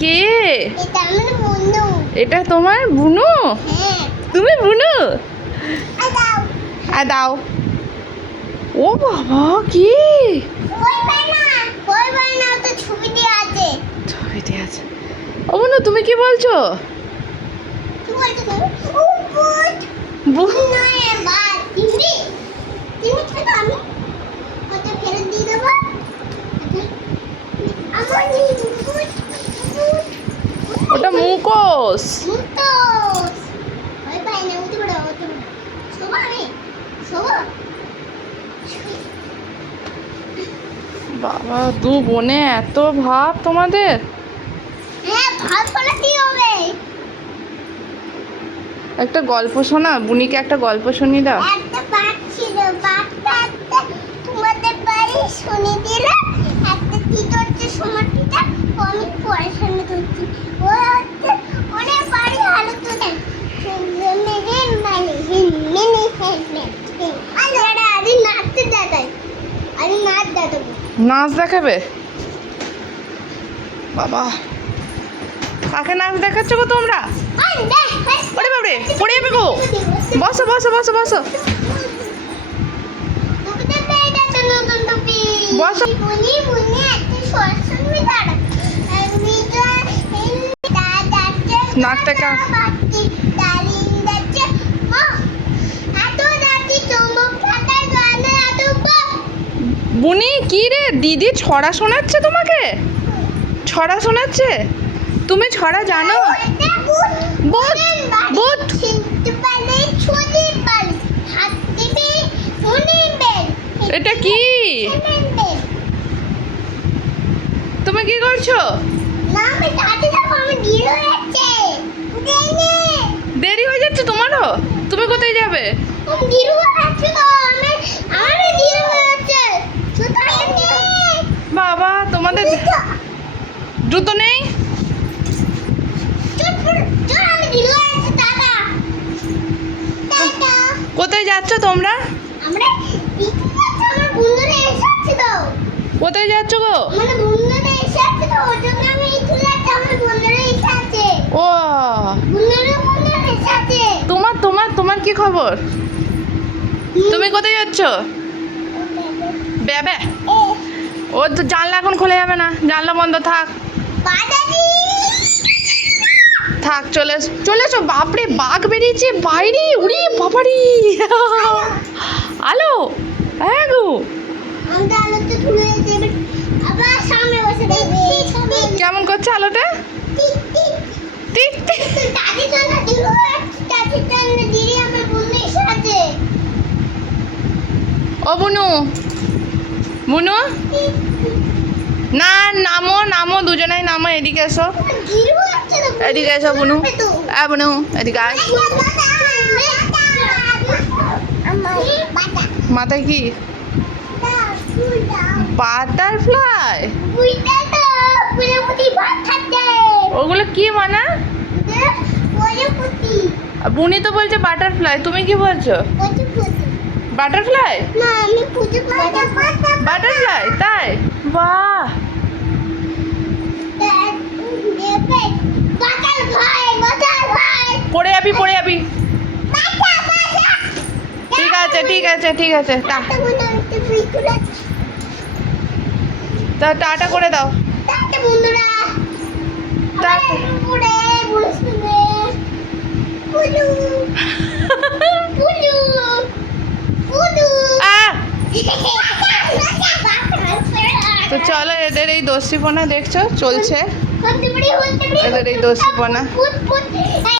কে? এটা আমার বুনু। এটা তোমার বুনু? হ্যাঁ। তুমি বুনু? দাও। দাও। ও বাবা, কি কই পাই না তো ছবি দিয়ে আছে। ছবি দিয়ে আছে। ও বুনু, তুমি কি বলছো? কি বলছো তুমি? ও ভূত। বুনু নয় বা তিমি। তিমি খেতো আমি। কত ফেরত দিয়ে দেবো। আমার নেই ভূত। ওটা মুখোশ। মুতোস। কই পাই না উঠে পড়ো। শোভা আমি। শোভা। বাবা, দু বোনে এত ভাব তোমাদের। হ্যাঁ ভাত হলে কি হবে? একটা গল্প শোনা, বুনিকে একটা গল্প শুনিয়ে দাও। একটা বাঘ ছিল, বাঘটা তোমাদের বাড়ি শুনে দিলাম। একটা তীর হচ্ছে সময়টা আমি পড়াশোনা করছি। ও হচ্ছে অনেক বাড়ি হালো তুলে নাচ দেখাবে? বাবা, কাকে নাচ দেখাচ্ছ গো তোমরা? ওরে বাবরে, পড়ে যাবে গো। বসো বসো বসো বসো বসো। নাচ দেখা। বুনি, কি রে, দিদি ছড়া শোনাচ্ছে তোমাকে? ছড়া শোনাচ্ছে? তুমি ছড়া জানো? ভূত, ভূত। এটা কি? তুমি কি করছো? দেরি হয়ে যাচ্ছে তোমারও? তুমি কোথায় যাবে? বাবা, তোমাদের জুতো নেই? কোথায় যাচ্ছ তোমরা? কোথায় যাচ্ছ গো? ও, তোমার তোমার তোমার কি খবর? তুমি কোথায় যাচ্ছ? বেবে, ও তো জানলা এখন খুলে যাবে না, জানলা বন্ধ থাক। থাক, চলে চলে এসো। বাপরে, বাঘ বেরিয়েছে বাইরে। উড়ি বাবারি। আলো, হ্যাঁ গো। কেমন করছে আলোটা? Tick tick. ও বুনু, বুনু, না নামো নামো, দুজনেই নামো। এদিকে এসো, এদিকে এসো বুনু। বুনু, এদিকে আয়। মাথায় কি? বাটারফ্লাই? ওগুলো কি মানে? বুনি তো বলছে বাটারফ্লাই, তুমি কি বলছো? বাটারফ্লাই? বাটারফ্লাই, তাই? বাহ, পড়ে যাবি পড়ে যাবি। ঠিক আছে ঠিক আছে ঠিক আছে। তা টাটা করে দাও। টাটা। তো চলো, এদের এই দস্যিপনা দেখছো চলছে, এদের এই দস্যিপনা।